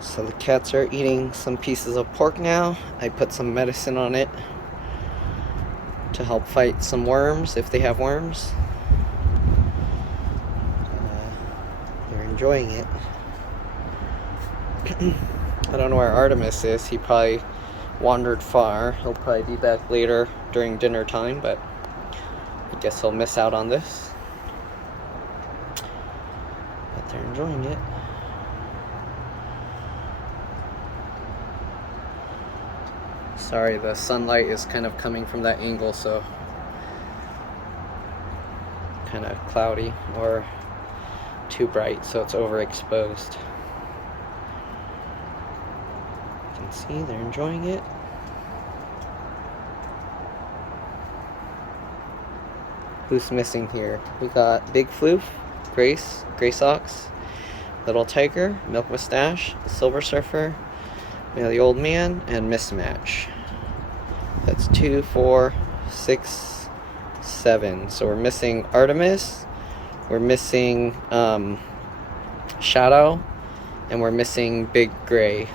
So the cats are eating some pieces of pork now. I put some medicine on it to help fight some worms if they have worms. They're enjoying it. I don't know where Artemis is. He probably wandered far. He'll probably be back later during dinner time, but I guess he'll miss out on this. But they're enjoying it. Sorry, the sunlight is kind of coming from that angle, so kind of cloudy or too bright, so it's overexposed. You can see they're enjoying it. Who's missing here? We got Big Floof, Grace, Gray Socks, Little Tiger, Milk Mustache, Silver Surfer, the Old Man, and Mismatch. That's 2, 4, 6, 7. So we're missing Artemis, we're missing Shadow, and we're missing Big Gray.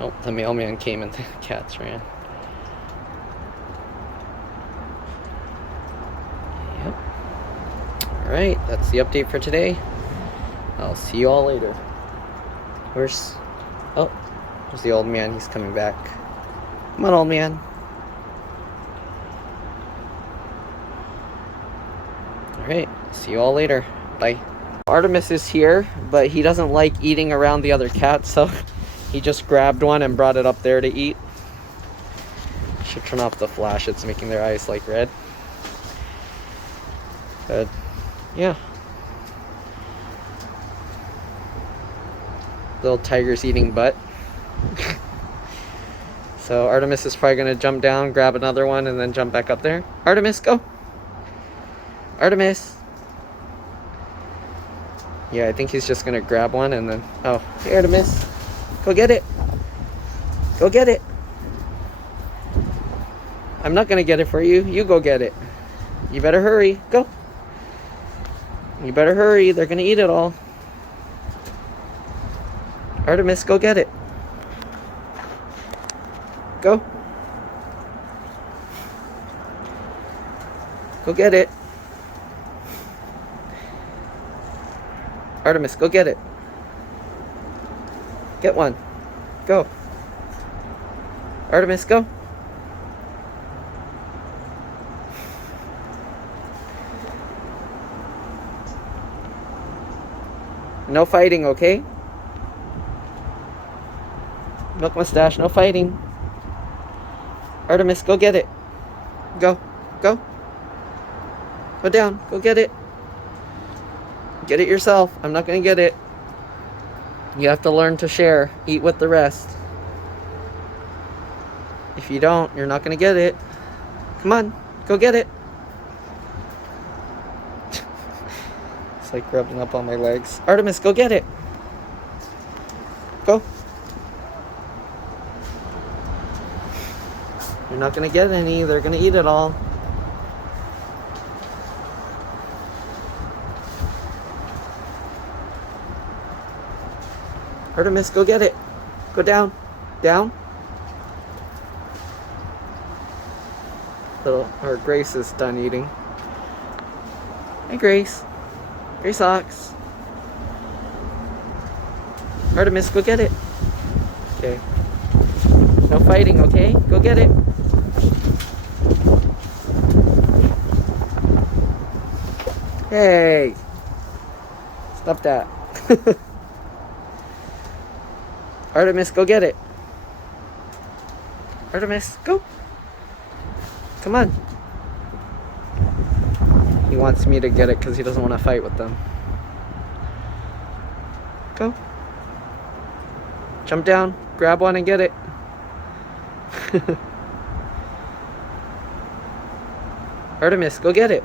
Oh, the mailman came and the cats ran. Yep. Alright, that's the update for today. I'll see you all later. Where's the old man? He's coming back. Come on, old man. Alright, see you all later. Bye. Artemis is here, but he doesn't like eating around the other cats, so he just grabbed one and brought it up there to eat. Should turn off the flash, it's making their eyes like red. But yeah. Little tiger's eating butt. So Artemis is probably going to jump down, grab another one, and then jump back up there. Artemis, go! Artemis! Yeah, I think he's just going to grab one and then... Oh, hey Artemis! Go get it! Go get it! I'm not going to get it for you. You go get it. You better hurry. Go! You better hurry. They're going to eat it all. Artemis, go get it. Go. Go get it. Artemis, go get it. Get one. Go. Artemis, go. No fighting, okay? Milk Mustache, no fighting. Artemis, go get it. Go. Go. Go down. Go get it. Get it yourself. I'm not going to get it. You have to learn to share. Eat with the rest. If you don't, you're not going to get it. Come on. Go get it. It's like rubbing up on my legs. Artemis, go get it. Go. You're not going to get any. They're going to eat it all. Artemis, go get it. Go down. Down. Grace is done eating. Hey, Grace. Gray Socks. Artemis, go get it. Okay. No fighting, okay? Go get it. Hey! Stop that. Artemis, go get it. Artemis, go. Come on. He wants me to get it because he doesn't want to fight with them. Go. Jump down, grab one and get it. Artemis, go get it.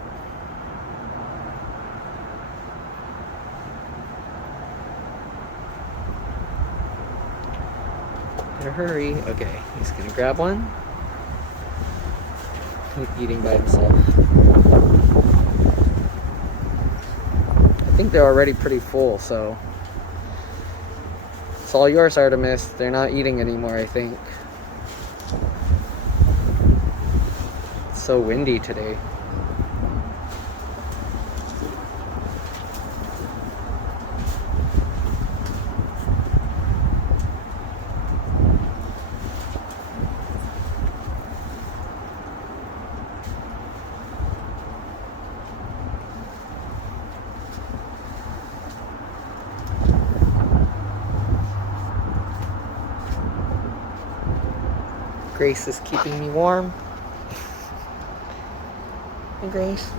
Better hurry. Okay, he's gonna grab one. He's eating by himself. I think they're already pretty full, so It's all yours, Artemis. They're not eating anymore, I think. It's so windy today. Grace is keeping me warm. Hey, Grace.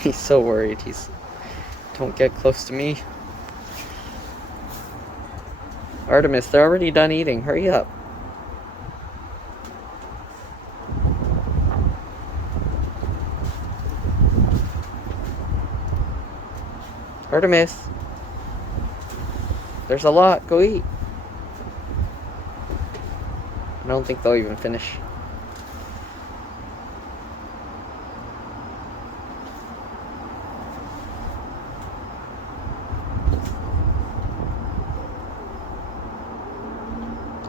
He's so worried. Don't get close to me. Artemis, they're already done eating. Hurry up. Artemis. There's a lot. Go eat. I don't think they'll even finish.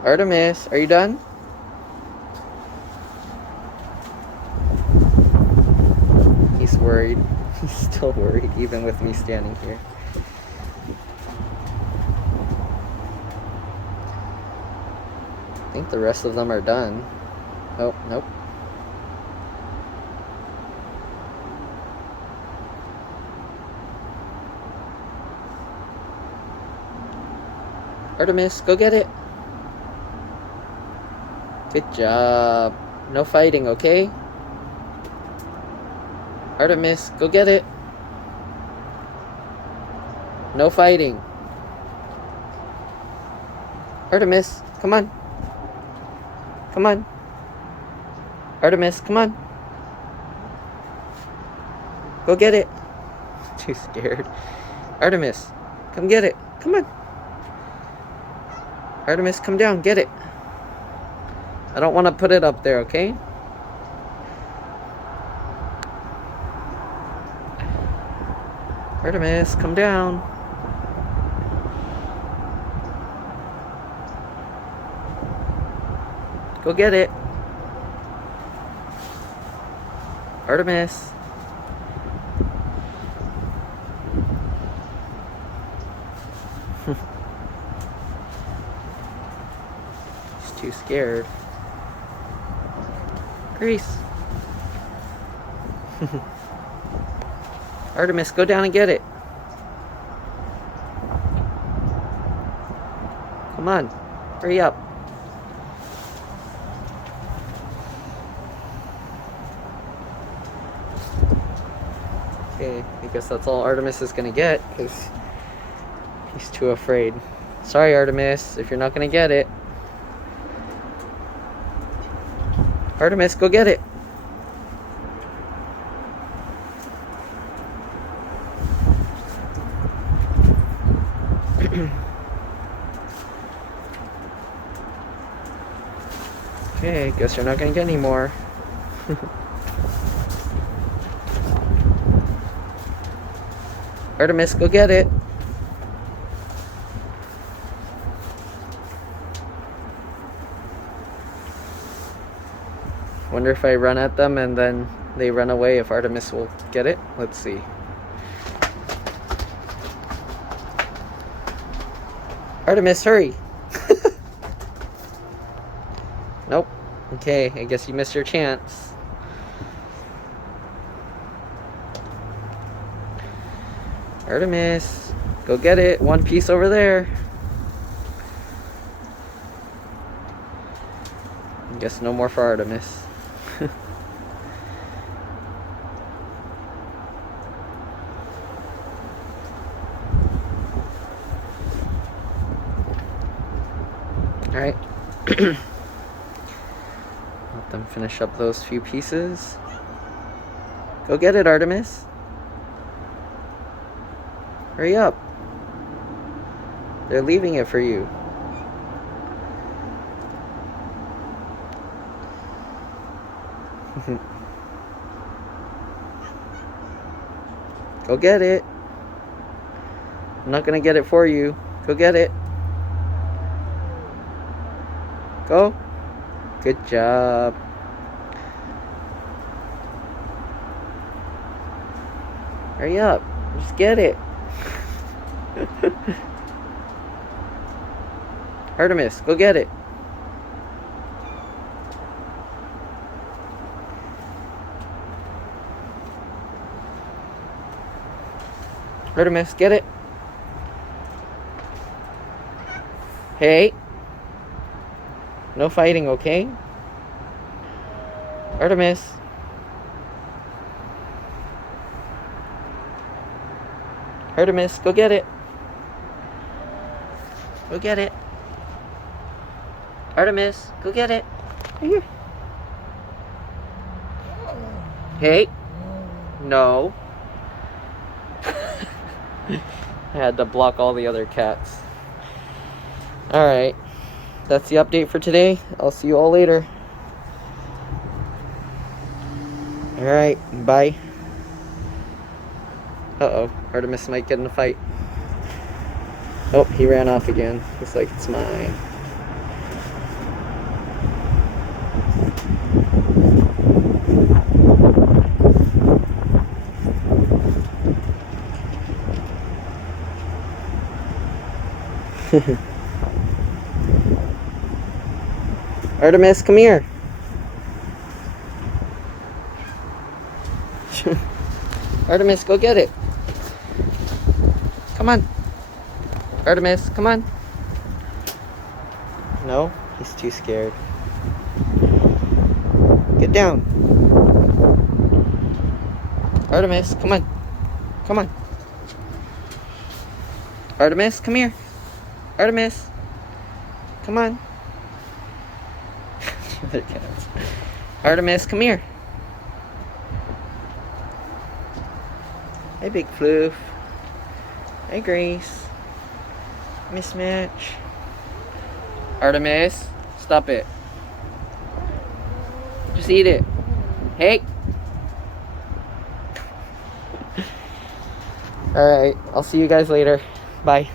Artemis, are you done? He's worried. He's still worried, even with me standing here. I think the rest of them are done. Oh, nope. Artemis, go get it. Good job. No fighting, okay? Artemis, go get it. No fighting. Artemis, come on. Come on. Artemis, come on. Go get it. Too scared. Artemis, come get it. Come on. Artemis, come down, get it. I don't want to put it up there, okay? Artemis, come down. Go get it. Artemis. He's too scared. Grace. Artemis, go down and get it. Come on. Hurry up. Okay, I guess that's all Artemis is gonna get, because he's too afraid. Sorry, Artemis, if you're not gonna get it. Artemis, go get it. Okay, guess you're not gonna get any more. Artemis, go get it. Wonder if I run at them and then they run away, if Artemis will get it. Let's see. Artemis, hurry. Nope. Okay, I guess you missed your chance. Artemis, go get it. One piece over there. I guess no more for Artemis. Alright. Let them finish up those few pieces. Go get it, Artemis. Hurry up. They're leaving it for you. Go get it. I'm not gonna get it for you. Go get it. Go. Good job. Hurry up. Just get it. Artemis, go get it. Artemis, get it. Hey. No fighting, okay? Artemis. Artemis, go get it. Go get it. Artemis, go get it. Right here. Hey. No. I had to block all the other cats. Alright. That's the update for today. I'll see you all later. Alright, bye. Uh-oh, Artemis might get in a fight. Oh, he ran off again. Looks like it's mine. Artemis, come here. Artemis, go get it. Come on. Artemis, come on. No, he's too scared. Get down. Artemis, come on. Come on. Artemis, come here. Artemis, come on. Other cats. Artemis, come here. Hey, Big Floof. Hey, Grace. Mismatch. Artemis, stop it. Just eat it. Hey. Alright, I'll see you guys later. Bye.